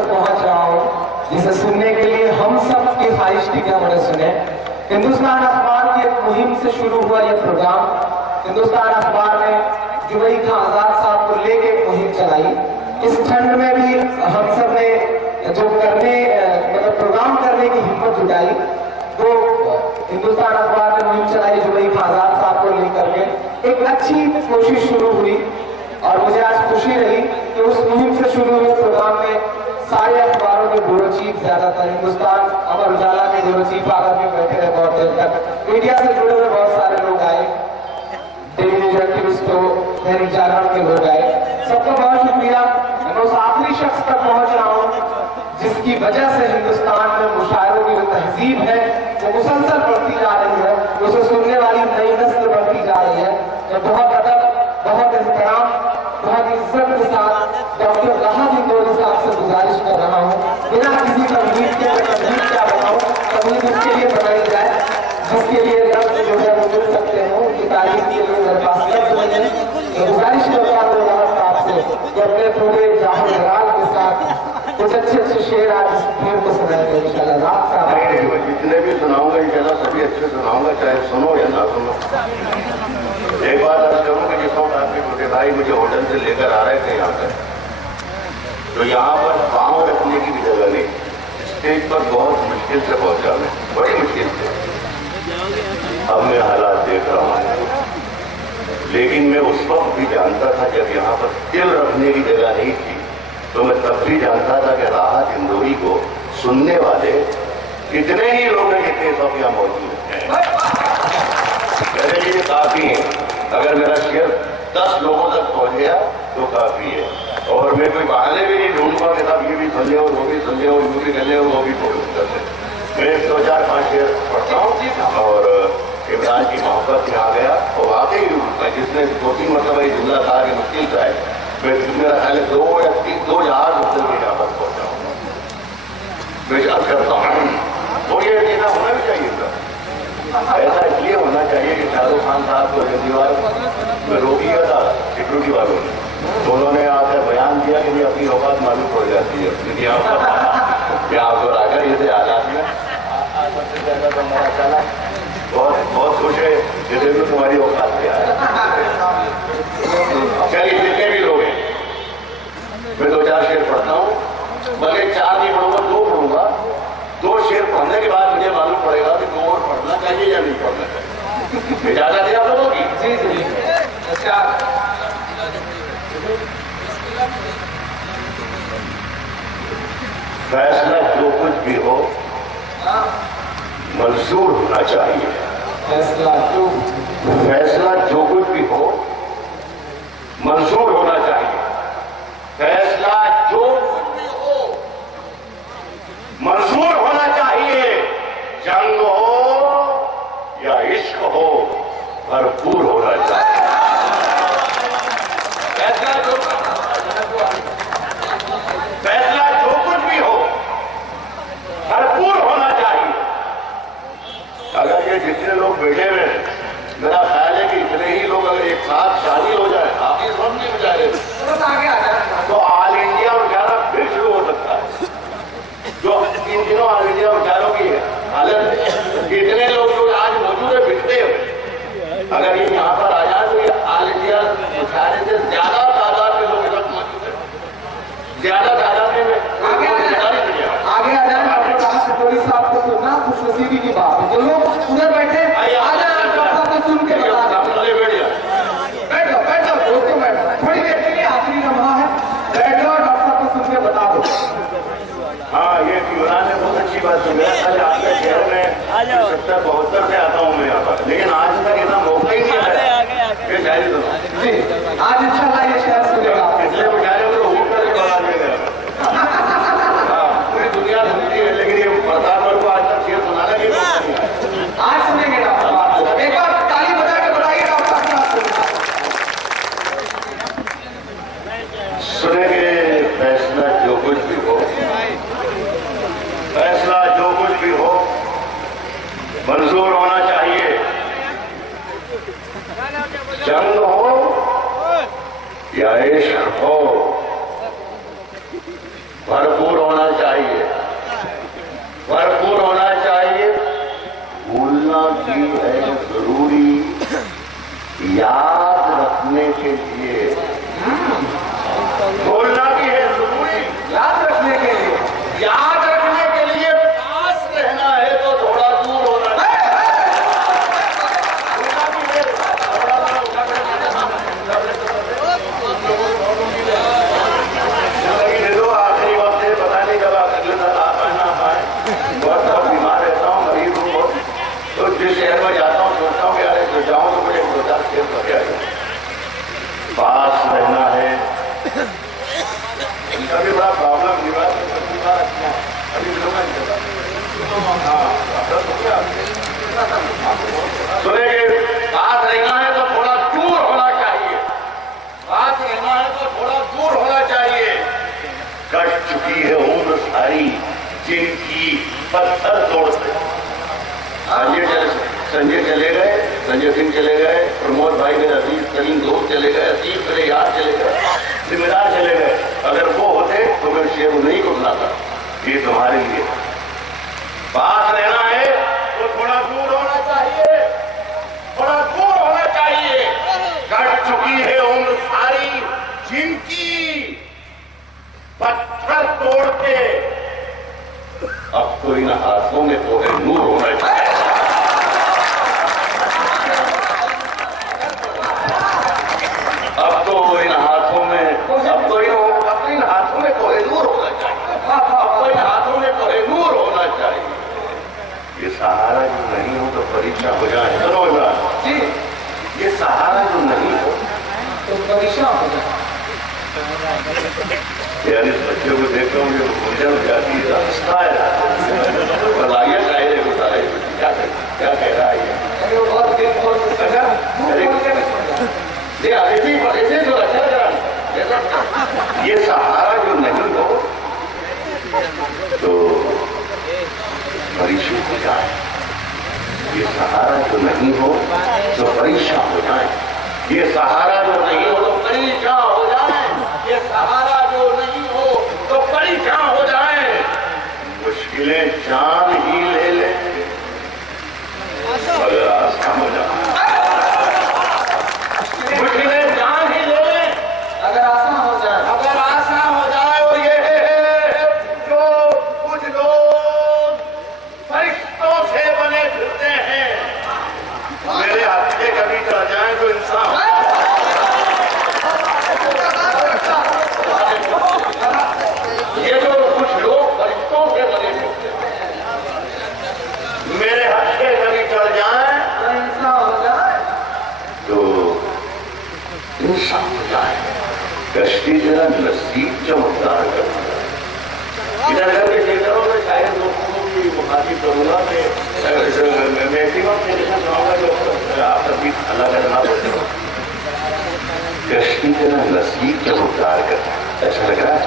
तक पहुंच रहा हूं, जिसे सुनने के लिए हम सब की ख्वाहिश थी कि हमने सुने। हिंदुस्तान अखबार की एक मुहिम से शुरू हुआ यह प्रोग्राम। हिंदुस्तान अखबार ने जुबैर खां आजाद साहब को लेके एक मुहिम चलाई। इस ठंड में भी हम सब ने जो मतलब प्रोग्राम करने की हिम्मत जुटाई, तो हिंदुस्तान अखबार ने मुहिम चलाई जुबैर खां आजाद साहब को लेकर के। एक अच्छी कोशिश शुरू हुई और मुझे आज खुशी रही कि उस मुहिम से शुरू हुए प्रोग्राम में सारे अखबारों के ब्यूरो चीफ, ज्यादातर हिंदुस्तान, अमर उजाला के ब्यूरो चीफ आकर के बैठे रहे बहुत देर तक। मीडिया से जुड़े हुए बहुत सारे लोग आए, टेलीविजन एक्टिविस्टों, दैनिक जागरण के लोग आए, सबका बहुत शुक्रिया। मैं उस आखिरी शख्स तक पहुंच रहा हूं जिसकी वजह से हिंदुस्तान में मुशायरों की जो तहजीब है वो मुसलसल बढ़ती जा रही है, उसे सुनने वाली नई नस्ल बढ़ती जा रही है। मैं बहुत अदब, बहुत एहतराम, बहुत इज्जत के साथ डॉक्टर राहत इंदौरी साहब से गुजारिश कर रहा हूँ, बिना किसी तमहीद के तमहीद क्या बनाऊँ, तमहीद उसके लिए बनाई जाए जिसके लिए लफ्ज जो है वो मिल सकते हैं, उनकी तारीफ के लिए मेरे पास लफ्ज नहीं है। तो गुजारिश करता हूँ राहत साहब से कि अपने पूरे जाहिरात के साथ कुछ अच्छे शेर आज फिर को सुनाएंगे इंशाल्लाह। राहत साहब जितने भी सुनाऊंगा इंशाल्लाह सभी अच्छे सुनाऊंगा, चाहे सुनो या ना सुनो। एक बात अर्ज करूँ कि जिस वक्त आपके छोटे भाई मुझे होटल से लेकर आ रहे थे यहाँ पर, तो यहाँ पर पाँव रखने की भी जगह नहीं, स्टेज पर बहुत मुश्किल से पहुंचा मैं, बड़ी मुश्किल से। अब मैं हालात देख रहा हूँ, लेकिन मैं उस वक्त भी जानता था जब यहाँ पर दिल रखने की जगह नहीं थी, तो मैं तब भी जानता था कि राहत इंदौरी को सुनने वाले कितने ही लोग हैं जितने सब यहाँ मौजूद हैं, मेरे लिए काफी है। अगर मेरा शेर 10 लोगों तक पहुंच गया तो काफी है, और मैं कोई बहाने भी नहीं ढूंढूंगा कि साहब ये भी सुन ले, वो भी सुन ले, वो भी कर ले, वो भी कर ले। मैं 2-4-5 शेर पढ़ता हूँ और इमरान की मोहब्बत में आ गया, और वाकई जिसने 2-3 मतलब ये जुमला कहा कि मुश्किल का है, मैं मेरा ख्याल 2 या 2 जहाज मुश्किल के यहाँ पर पहुंचा हूँ। मैं याद करता हूँ और ये ऐसा होना भी चाहिए था। ऐसा इसलिए होना चाहिए कि शाहरुख खान साहब को दीवार में रोक लिया था सिक्योरिटी वालों ने, तो उन्होंने आकर बयान दिया कि अपनी औकात मालूम पड़ जाती है यहाँ पर आकर जैसे हालात में तो माशाल्लाह बहुत खुश है जैसे तो तुम्हारी औकात पे आया। चलिए जितने भी लोग हैं, मैं 2-4 शेर पढ़ता हूँ, बल्कि 4 नहीं पढ़ूंगा, 2 पढ़ूंगा। 2 शेर पढ़ने के बाद मुझे मालूम पड़ेगा कि 2 और पढ़ना चाहिए या नहीं पढ़ना चाहिए। इजाजत है आप लोगों की? जी जी। अच्छा, फैसला जो कुछ भी हो मंजूर होना चाहिए। फैसला जो कुछ भी हो मंजूर होना चाहिए। फैसला जो कुछ भी हो मंजूर होना चाहिए। जंग हो या इश्क हो भरपूर होना चाहिए। फैसला जो कुछ भी हो भरपूर होना चाहिए। अगर ये जितने लोग बैठे हुए हैं, मेरा ख्याल है कि इतने ही लोग अगर एक साथ शामिल हो जाए, आप ये समझ नहीं बेचारे, तो ऑल इंडिया मुजाहरा फिर शुरू हो सकता है। जो इन दिनों ऑल इंडिया मुजाहरों की हालत, इतने लोग जो आज मौजूद है बिकते हुए, अगर ये यहाँ पर आ जाए तो ये ऑल इंडिया मुजाहरे से ज्यादा तादाद में लोग इधर मौजूद है, ज्यादा तादाद में आगे आ जाए। डॉक्टर राहत इंदौरी साहब को सुनना खुशनसीबी की बात है। जो लोग उधर बैठे आ जाए, डॉक्टर साहब को सुन के बता दें। बैठ जाओ दोस्तों, बैठो थोड़ी देर के लिए, आखिरी लम्हा है, बैठ जाओ, डॉक्टर साहब को सुन के बता दो। हाँ, ये इमरान ने बहुत अच्छी बात सुनी। कल आपके शहर में 70-72 से आता हूँ मैं यहाँ पर, लेकिन आज तक इतना मौका ही नहीं आया कि शायरी सुनो। जी, आज इंशाल्लाह ये शायद सुनेगा। इसलिए बेचारे को हुट करके बढ़ा देगा। पूरी दुनिया सुनती है, लेकिन ये प्रतापगढ़ को आज तक शेर सुनाना की आज सुनेंगे डॉक्टर साहब। एक बार ताली बजा के बताइए डॉक्टर साहब। सुनेंगे। फैसला जो कुछ भी हो, फैसला जो कुछ भी हो मंजूर होना चाहिए। जंग हो या इश्क हो भरपूर होना याद रखने के लिए पास रहना है तो थोड़ा दूर होना चाहिए। जिंदगी दो आखिरी वक्त है, पता नहीं कब अगले साल आ पाए ना पाए। बहुत बीमार रहता हूँ, मरीज हूँ बहुत, तो जिस शहर में जाता हूँ सोचता हूँ कि यार जो जाऊँ तो मुझे 2-4 खेल कर गया। पास रहना है। कभी बड़ा प्रॉब्लम नहीं हुआ, अभी लोग सुनेंगे। पास रहना है तो थोड़ा दूर होना चाहिए, पास रहना है तो थोड़ा दूर होना चाहिए। कट चुकी है उम्र सारी जिनकी पत्थर तोड़ते। संजय चले गए, संजय सिंह चले गए, प्रमोद भाई मेरे अजीज तरीन दोस्त चले गए, अजीज मेरे यार चले गए, जिम्मेदार चले गए। अगर वो होते तो मैं शेर नहीं को बुलाता। ये तुम्हारे लिए पास रहना है तो थोड़ा दूर होना चाहिए, थोड़ा दूर होना चाहिए। कट चुकी है उम्र सारी जिनकी पत्थर तोड़ के, अब तो इन हाथों में तो है नूर होना चाहिए। अब तो इन हाथों में कोहिनूर होना चाहिए। अब तो इन हाथों में कोहिनूर होना चाहिए। ये सहारा जो नहीं हो तो परीक्षा हो जाए। सुनो इमरान जी, ये सहारा जो नहीं हो तो परीक्षा हो जाए। यार इस बच्चे को देखता हूँ जो उलझन हो जाती है, बताइए क्या कह रहा है ये? बहुत दिल खोल ऐसे जो अच्छा लग रहा है, ये सहारा जो नहीं हो तो परीक्षा हो जाए। ये सहारा जो नहीं हो तो परीक्षा हो जाए। ये सहारा जो नहीं हो तो परीक्षा हो जाए। ये सहारा जो नहीं हो तो परीक्षा हो जाए। मुश्किलें जान ही ले ले अगर आसान हो जाए। मुश्किलें जान ही ले ले अगर आसान हो जाए, अगर आसान हो जाए। और ये है जो कुछ लोग फरिश्तों से बने फिरते हैं, मेरे हत्थे कभी चढ़ जाए तो इंसान। ये जो कुछ लोग फरिश्तों से बने फिरते हैं, मेरे हत्थे कभी चढ़ जाए तो इंसान हो जाए, तो इंसान हो जाए। कश्ती जरा नसीब चमत्कार करती है। इधर के क्षेत्रों में शायद लोगों की मुखातिब करूंगा मैं मैक्सिमम चाहूंगा जो आप सभी अल्लाह का जनाब होते हो। कश्ती जरा नसीब चमत्कार करती है। अच्छा लग रहा है?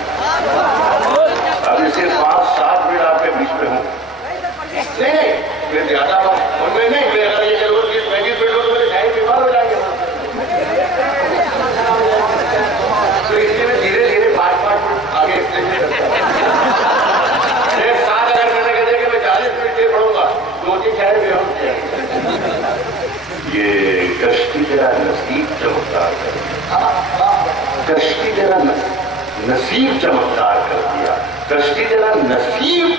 अभी सिर्फ 5-7 मिनट आपके बीच में हूँ, नहीं फिर ज्यादा उनमें नहीं। अगर ये जरूरत 20-25 मिनट हो तो मेरे शायद बीमार हो जाएंगे। तो इसलिए मैं धीरे धीरे 5-5 मिनट आगे एक्सप्लेन करता हूँ। एक साथ अगर मैंने कहते कि मैं 40 मिनट से पढ़ूंगा, 2-3 शायद भी हम ये कश्ती तेरा नसीब चमत्कार कर दिया। कश्ती तेरा नसीब चमत्कार कर दिया। कश्ती तेरा नसीब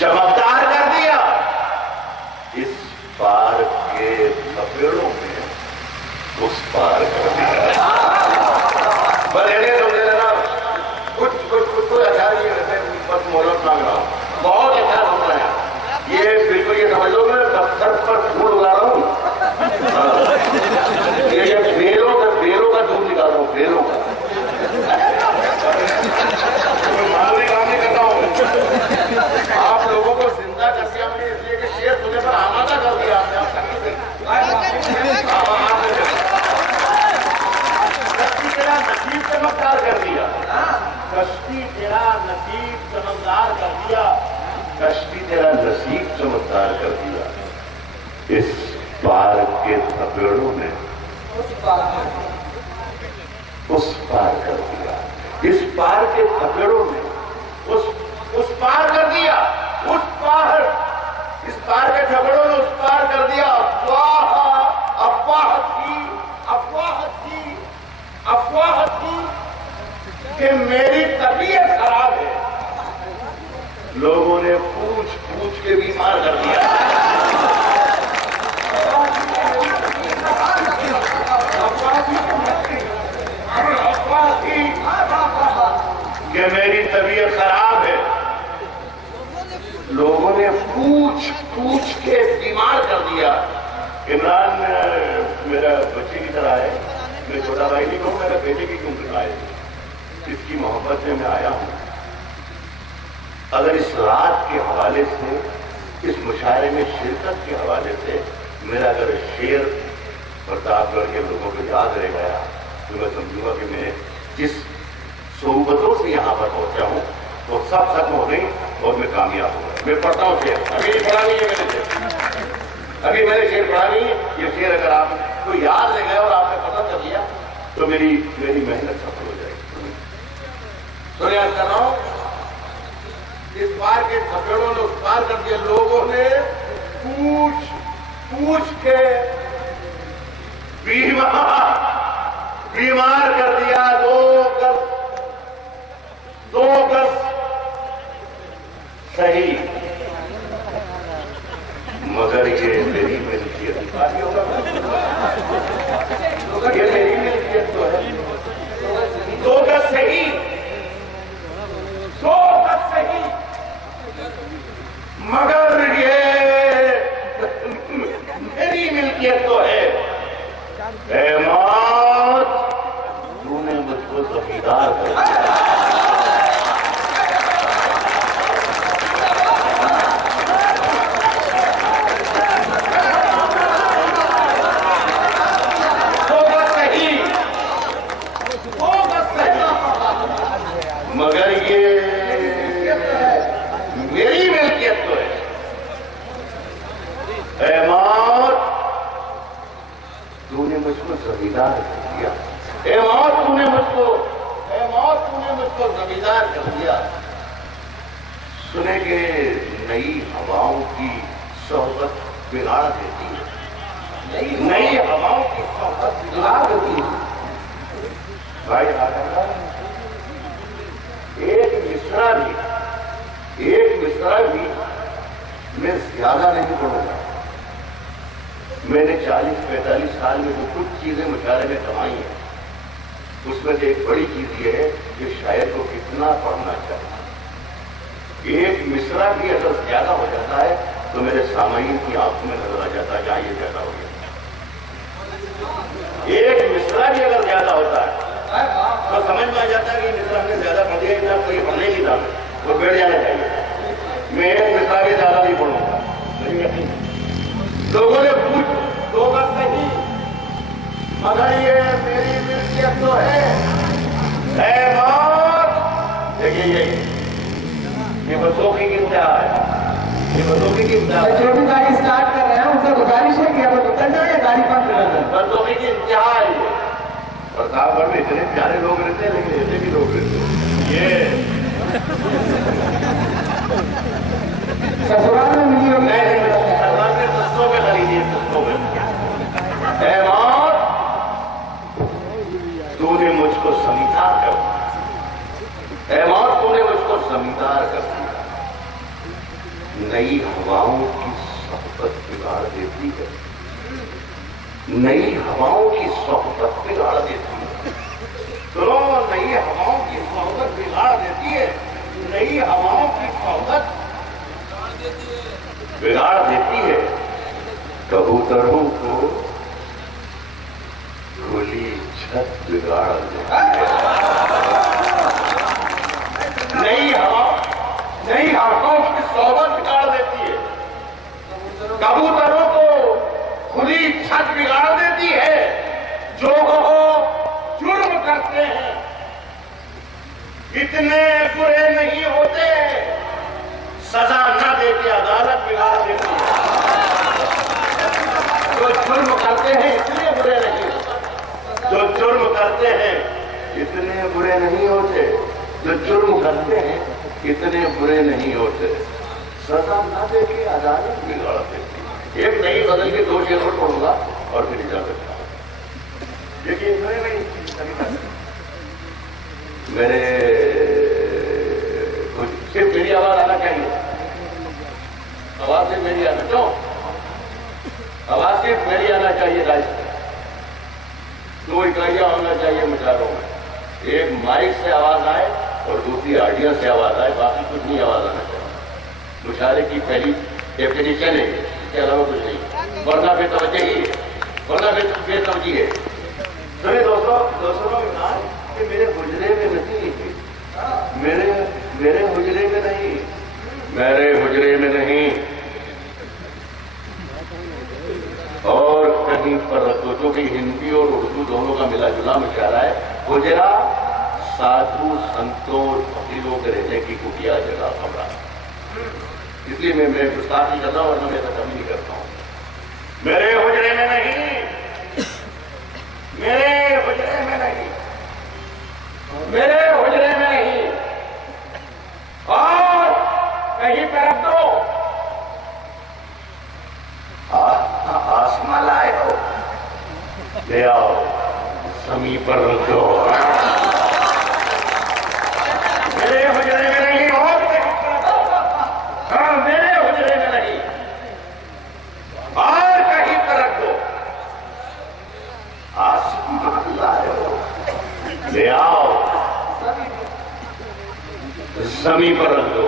चमत्कार कर दिया। इस पार के थपेड़ों में उस पार कर दिया। पर तो ना कुछ अच्छा नहीं है, बस मोहलत मांग रहा हूँ। बहुत अच्छा सुन रहे हैं। ये बिल्कुल ये समझ लो मैं पत्थर पर फूल उगा रहा हूँ। ये बेलों का दूध निकाल रहा हूँ, बेलों का। मामूली काम नहीं कर रहा हूँ। आप लोगों को जिंदा कर दिया मैंने इसलिए कि शेर सुनने पर आमादा कर दिया आपने। कश्ती तेरा नसीब चमत्कार कर दिया। कश्ती तेरा नसीब चमत्कार कर दिया। कश्ती तेरा नसीब चमत्कार कर दिया। इस पार के थपेड़ों ने उस पार कर दिया। इस पार के थपेड़ों ने उस पार कर दिया। उस पार, इस पार के थपेड़ों ने उस पार कर दिया। अफवाह थी कि मेरी तबीयत खराब है। लोगों ने पूछ पूछ के बीमार कर दिया। कि मेरी तबीयत खराब है, लोगों ने पूछ पूछ के बीमार कर दिया। इमरान मेरा बच्चे की तरह है, मैं छोटा भाई नहीं कहूँ, मेरा बेटे की क्यों है, इसकी मोहब्बत में मैं आया हूं। अगर इस रात के हवाले से, इस मुशायरे में शिरकत के हवाले से मेरा अगर शेर प्रतापगढ़ के लोगों को याद रह गया तो मैं समझूंगा कि मैं जिस सोबतों से यहां पर पहुंचा हूं वो सब खत्म हो गई और मैं कामयाब हो गया। मैं पढ़ता हूं शेर, अभी नहीं पढ़ा नहीं है मैंने शेर, अभी मैंने शेर पढ़ा नहीं है। ये शेर अगर आपको याद रह गया और आपने पसंद कर लिया तो मेरी मेहनत सफल हो जाएगी। तो याद कर रहा हूं, इस बार के थपेड़ों ने उस पार कर दिया। लोगों ने पूछ पूछ के बीमार कर दिया। 2 गज सही, मगर ये मेरी मिल्कियत होगा, ये मेरी मिल्कियत तो है। 2 गज सही, 2 गज सही, मगर ये मेरी मिल्कियत तो है। ऐ मौत, तूने मुझको जमींदार कर दिया। मगर ये मेरी मिल्कियत तो है। ऐ मौत, तूने मुझको जमींदार कर दिया। ऐ मौत, तूने मुझको जमींदार कर दिया। सुने के नई हवाओं की सोहबत बिगाड़ देती है, नई हवाओं की सोहबत बिगाड़ देती है। भाई एक मिसरा भी मैं ज्यादा नहीं पढ़ूंगा। मैंने 40-45 साल में जो कुछ चीजें मुशायरे में कमाई हैं, उसमें से एक बड़ी चीज ये है कि शायर को कितना पढ़ना चाहिए। एक मिसरा भी अगर ज्यादा हो जाता है तो मेरे सामाईन की आंखों में नजर आ जाता है क्या ये ज्यादा हो गया। एक मिसरा भी अगर ज्यादा होता है तो समझ में आ जाता है कि मिसरा हमने ज्यादा पढ़ दिया, इतना कोई पढ़ना ही नहीं था, वो बैठ जाना चाहिए। मैं एक मिसरा भी ज्यादा नहीं पढ़ूंगा। लोगों ने पूछ 2 गज सही, मगर ये मेरी मिल्कियत तो है। ऐ मौत, देखिए ये बच्चों की इंतहा है, ये बच्चों की इंतहा है। जो भी गाड़ी स्टार्ट कर रहे हैं उनसे गुजारिश है कि अब निकल जाए, गाड़ी बंद कर दें। बच्चों की इंतहा है ये। प्रतापगढ़ में इतने प्यारे लोग रहते हैं, लेकिन ऐसे भी लोग रहते हैं। ये ससुराल में मिली होगी, ससुराल में सस्तों में खरीदिए, सस्तों में। ऐ मौत, तूने मुझको जमींदार कर दिया। ऐ मौत, तूने मुझको जमींदार कर दिया। नई हवाओं की सोहबत बिगाड़ देती है, नई हवाओं की सोहबत बिगाड़ देती है। सुनो, नई हवाओं की सोहबत बिगाड़ देती है, नई हवाओं की सोहबत बिगाड़ देती है। कबूतरों को खुली छत बिगाड़ देती है। नई हवाओं की सोहबत बिगाड़ देती है। कबूतरों को खुली छत बिगाड़ देती है। जो जुर्म करते हैं इतने बुरे नहीं होते, सजा न देके अदालत बिगाड़ देती है। जो जुर्म करते हैं इतने बुरे नहीं होते, जो जुर्म करते हैं इतने बुरे नहीं होते, जो जुर्म करते हैं इतने बुरे नहीं होते, सजा न देके अदालत बिगाड़ देती है। एक नई बदल के 2 शेर पढ़ूंगा और फिर इजाजत। देखिए मेरे सिर्फ मेरी आवाज आना चाहिए, आवाज सिर्फ मेरी आना क्यों? आवाज सिर्फ मेरी आना चाहिए। राज्य 2 इकाइयां होना चाहिए मुशायरों में, एक माइक से आवाज आए और दूसरी ऑडियंस से आवाज आए, बाकी कुछ नहीं आवाज आना चाहिए। मुशायरे की पहली डेफिनेशन है, इसके अलावा कुछ नहीं, वरना बेतवज्जी ही है, वरना बेतवज्जी है। सुनिए दोस्तों ने कहा कि मेरे हुजरे में नहीं, मेरे हुजरे में नहीं, मेरे हुजरे में नहीं और कहीं पर रखो, जो कि हिंदी और उर्दू दोनों का मिला जुला मुशायरा है। हुजरा साधु संतों फकीरों के रहने की कुटिया जगह कमरा, इसलिए मैं गुस्ताखी कर रहा हूं, वरना मैं तो कभी नहीं करता हूं। मेरे हुजरे में नहीं, मेरे हुजरे में नहीं, मेरे हुजरे में नहीं और कहीं पर रख दो। आसमां लाए हो, ले आओ, जमीन पर रख दो। मेरे हुजरे में नहीं और हाँ, मेरे हुजरे में नहीं और कहीं पर रख दो। आसमान लाए हो, ले आओ, जमीन पर रख दो।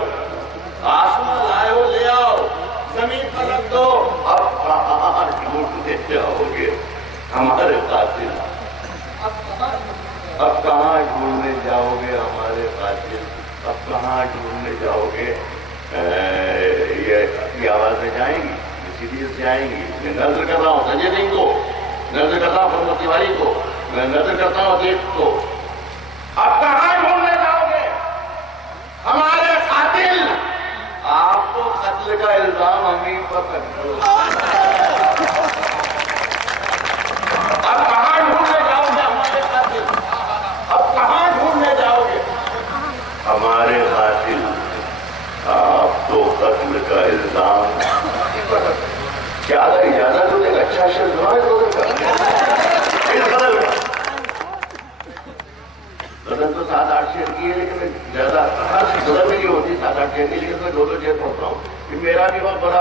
आसमान लाए हो, ले आओ, जमीन पर रख दो। अब कहां ढूंढने जाओगे हमारे कातिल? अब कहां ढूंढने जाओगे हमारे कातिल? अब कहां ढूंढने जाओगे? ये आवाजें जाएंगी, सीरीज जाएंगी। मैं नजर कर रहा हूं संजय सिंह को, नजर करता हूं प्रमोद तिवारी को, मैं नजर करता हूं अजीत को। अब कहां ढूंढने जाओगे हमारे कातिल? आपको कत्ल का इल्जाम हमी पर करते। अब कहां ढूंढने जाओगे हमारे कातिल? अब कहां ढूंढने जाओगे हमारे कातिल? आप तो कत्ल का इल्जाम क्या इजाजत हो, एक अच्छा शब्द सुना है गजल तो 7-8 शेर की है, लेकिन ज्यादा हर गजल में ये होती 7-8 शेर की, लेकिन मैं 2-2 शेर पढ़ता हूँ कि मेरा भी बहुत बड़ा